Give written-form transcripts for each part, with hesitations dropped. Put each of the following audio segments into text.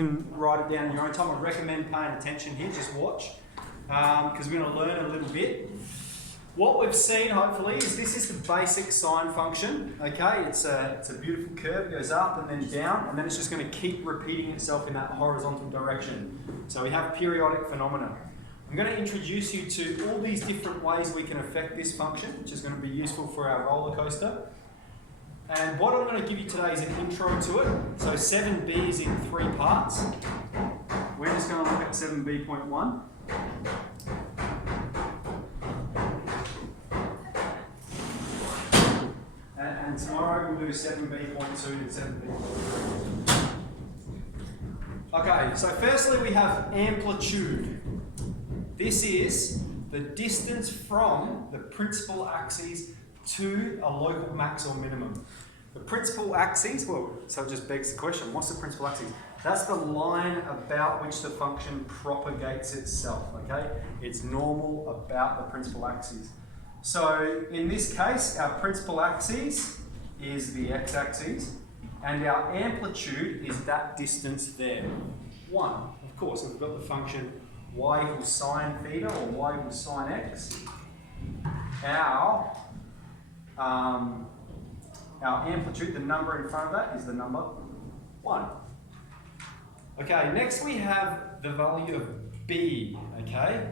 can write it down in your own time. I recommend paying attention here, just watch, because we're going to learn a little bit. What we've seen, hopefully, is this is the basic sine function. Okay, it's a beautiful curve. It goes up and then down, and then it's just going to keep repeating itself in that horizontal direction. So we have periodic phenomena. I'm going to introduce you to all these different ways we can affect this function, which is going to be useful for our roller coaster. And what I'm going to give you today is an intro to it. So 7b is in 3 parts. We're just going to look at 7b.1. And tomorrow we'll do 7b.2 and 7b.3. Okay, so firstly we have amplitude. This is the distance from the principal axis to a local max or minimum. The principal axis, well, so it just begs the question, what's the principal axis? That's the line about which the function propagates itself, okay? It's normal about the principal axis. So in this case, our principal axis is the x-axis, and our amplitude is that distance there, 1. Of course, we've got the function y equals sine theta or y equals sine x. Our amplitude, the number in front of that, is the number 1. Okay, next we have the value of b, okay?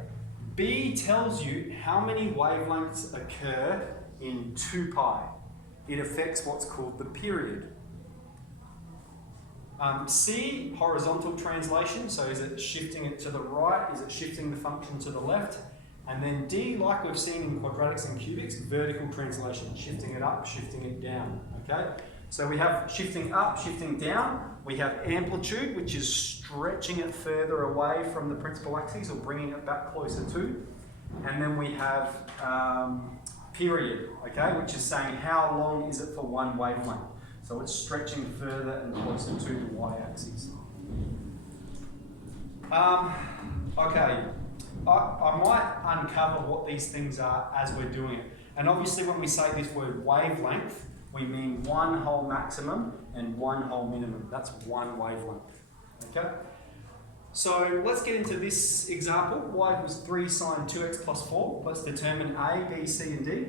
B tells you how many wavelengths occur in 2 pi. It affects what's called the period. C, horizontal translation, so is it shifting it to the right? Is it shifting the function to the left? And then D, like we've seen in quadratics and cubics, vertical translation, shifting it up, shifting it down, okay? So we have shifting up, shifting down. We have amplitude, which is stretching it further away from the principal axis or bringing it back closer to. And then we have period, okay, which is saying how long is it for one wavelength. So it's stretching further and closer to the y-axis. Okay, I might uncover what these things are as we're doing it. And obviously when we say this word wavelength, we mean one whole maximum and one whole minimum. That's one wavelength, okay? So let's get into this example. Y equals 3 sine 2x plus 4. Let's determine A, B, C, and D.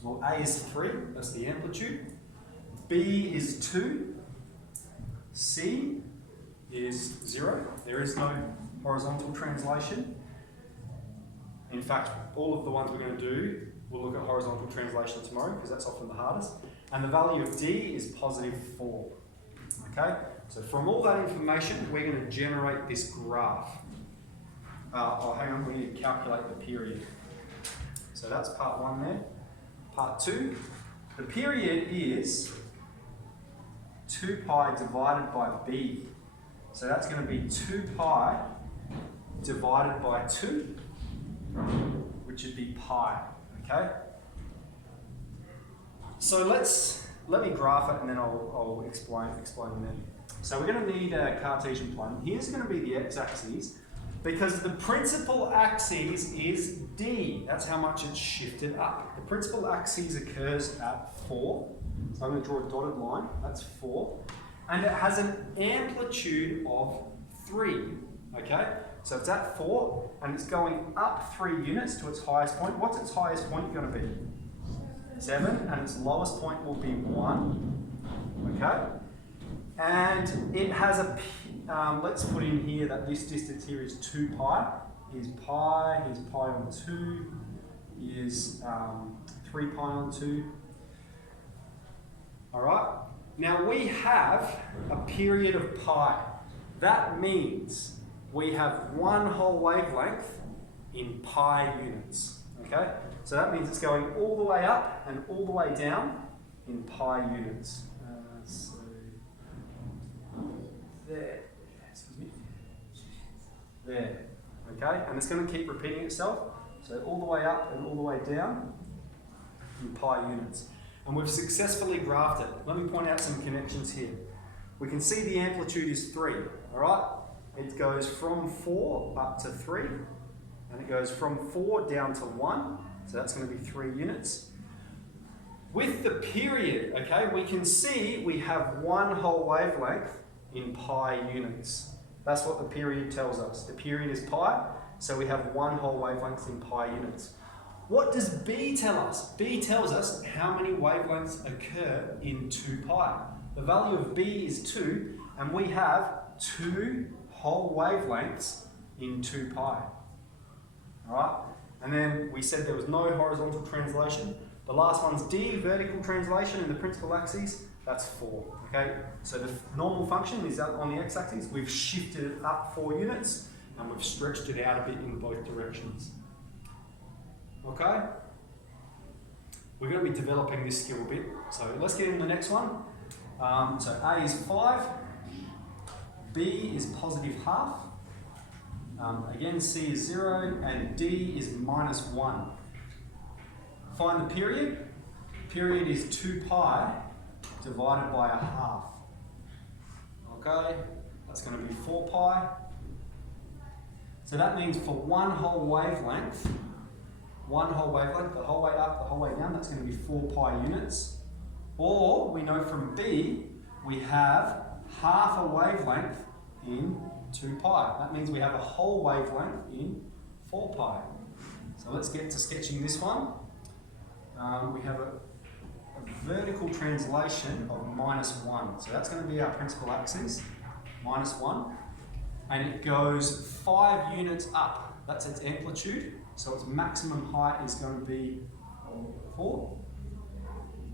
Well, A is 3, that's the amplitude. B is 2. C is 0. There is no horizontal translation. In fact, all of the ones we're going to do, we'll look at horizontal translation tomorrow because that's often the hardest. And the value of D is positive 4. Okay? So from all that information, we're going to generate this graph. Hang on, we need to calculate the period. So that's part 1 there. Part 2, the period is 2 pi divided by B. So that's going to be 2 pi divided by 2, which would be pi, okay? So let me graph it and then I'll explain then. So we're going to need a Cartesian plane. Here's going to be the x-axis because the principal axis is D. That's how much it's shifted up. The principal axis occurs at 4. So I'm going to draw a dotted line. That's 4. And it has an amplitude of 3. Okay? So it's at 4 and it's going up 3 units to its highest point. What's its highest point going to be? 7, and its lowest point will be 1. Okay? And it has a, let's put in here that this distance here is 2 pi. Here's pi on 2, is 3 pi on 2. Alright? Now we have a period of pi. That means we have one whole wavelength in pi units. Okay? So that means it's going all the way up and all the way down in pi units. So there, excuse me, there, okay? And it's going to keep repeating itself. So all the way up and all the way down in pi units. And we've successfully graphed it. Let me point out some connections here. We can see the amplitude is 3, all right? It goes from 4 up to 3, and it goes from 4 down to 1, so that's going to be 3 units. With the period, okay, we can see we have one whole wavelength in pi units. That's what the period tells us. The period is pi, so we have one whole wavelength in pi units. What does B tell us? B tells us how many wavelengths occur in 2 pi. The value of B is 2, and we have 2 whole wavelengths in 2 pi. Alright? And then we said there was no horizontal translation. The last one's D, vertical translation in the principal axis. That's 4. Okay? So the normal function is up on the x-axis. We've shifted it up 4 units, and we've stretched it out a bit in both directions. Okay? We're going to be developing this skill a bit. So let's get into the next one. So A is 5. B is positive half. Again, C is 0, and D is minus 1. Find the period. Period is 2 pi divided by a half. Okay, that's going to be 4 pi. So that means for one whole wavelength, the whole way up, the whole way down, that's going to be 4 pi units. Or we know from B, we have half a wavelength in 2 pi. That means we have a whole wavelength in 4 pi. So let's get to sketching this one. We have a vertical translation of minus 1. So that's going to be our principal axis, minus 1. And it goes 5 units up. That's its amplitude. So its maximum height is going to be 4.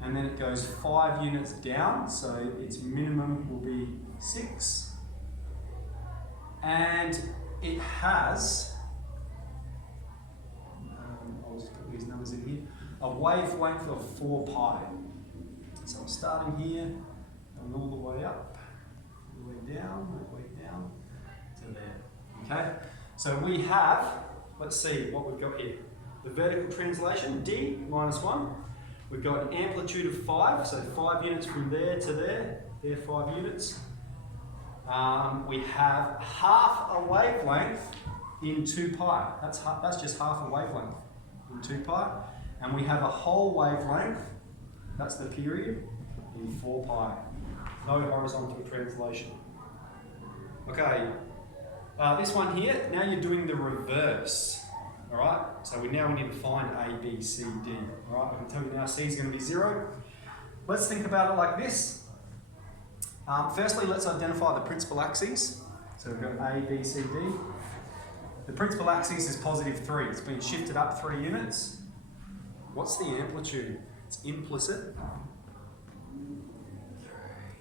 And then it goes 5 units down. So its minimum will be 6. And it has, I'll just put these numbers in here, a wavelength of 4 pi. So I'm starting here, going all the way up, all the way down to there. Okay? So we have, let's see what we've got here. The vertical translation, D, minus 1. We've got an amplitude of 5, so 5 units from there to there, 5 units. We have half a wavelength in 2 pi. That's just half a wavelength in 2 pi. And we have a whole wavelength, that's the period, in 4 pi. No horizontal translation. Okay, this one here, now you're doing the reverse. Alright, so now we need to find A, B, C, D. Alright, I can tell you now C is going to be 0. Let's think about it like this. Firstly, let's identify the principal axes. So we've got A, B, C, D. The principal axis is positive 3. It's been shifted up 3 units. What's the amplitude? It's implicit.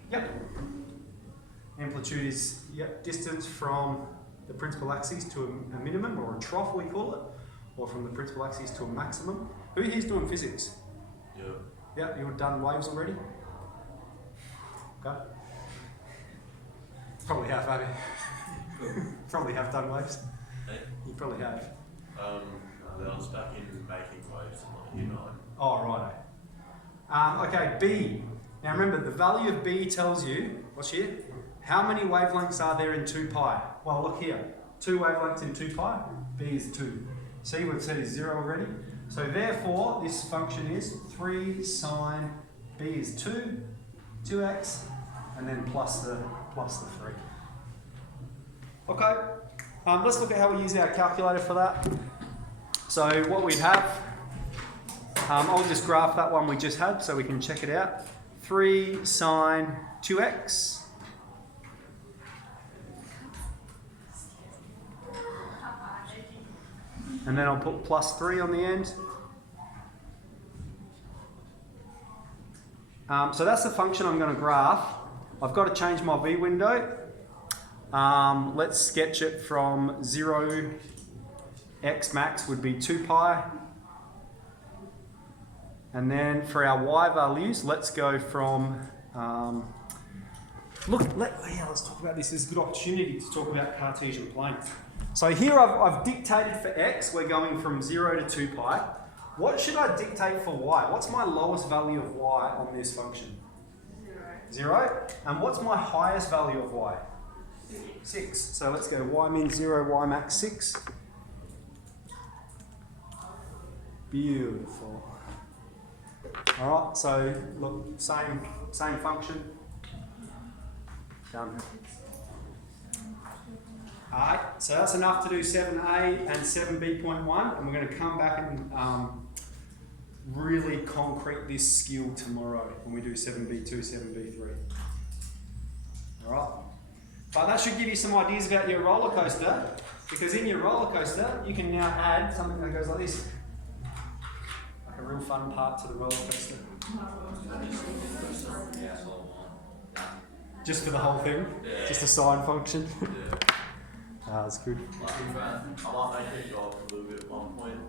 Yep. Amplitude is distance from the principal axis to a minimum, or a trough we call it, or from the principal axis to a maximum. Who here's doing physics? Yeah. Yeah, you've done waves already? Okay. Probably have, haven't you? Probably have done waves. Hey? You probably have. I was back in making waves, not year 9. Oh, righto. Okay, B. Now remember, the value of B tells you, what's here? How many wavelengths are there in 2 pi? Well, look here. 2 wavelengths in 2 pi. B is 2. See, we've said is 0 already. So therefore, this function is 3 sine B is 2, 2x, and then plus the 3. Okay, let's look at how we use our calculator for that. So what we'd have, I'll just graph that one we just had so we can check it out. 3 sine 2x. And then I'll put plus 3 on the end. So that's the function I'm going to graph. I've got to change my V window. Let's sketch it from 0, x max would be 2 pi. And then for our y values, let's go from, let's talk about this. This is a good opportunity to talk about Cartesian planes. So here I've dictated for x, we're going from 0 to 2 pi. What should I dictate for y? What's my lowest value of y on this function? 0. And what's my highest value of y? 6. So let's go y min 0, y max 6. Beautiful. Alright, so look, same function. Done. Alright, so that's enough to do 7a and 7b.1, and we're going to come back and really concrete this skill tomorrow when we do 7b2, 7b3. Alright? But that should give you some ideas about your roller coaster, because in your roller coaster you can now add something that goes like this. Like a real fun part to the roller coaster. Just for the whole thing? Yeah. Just a sine function? Yeah. That's good. I might make it go up a little bit at one point.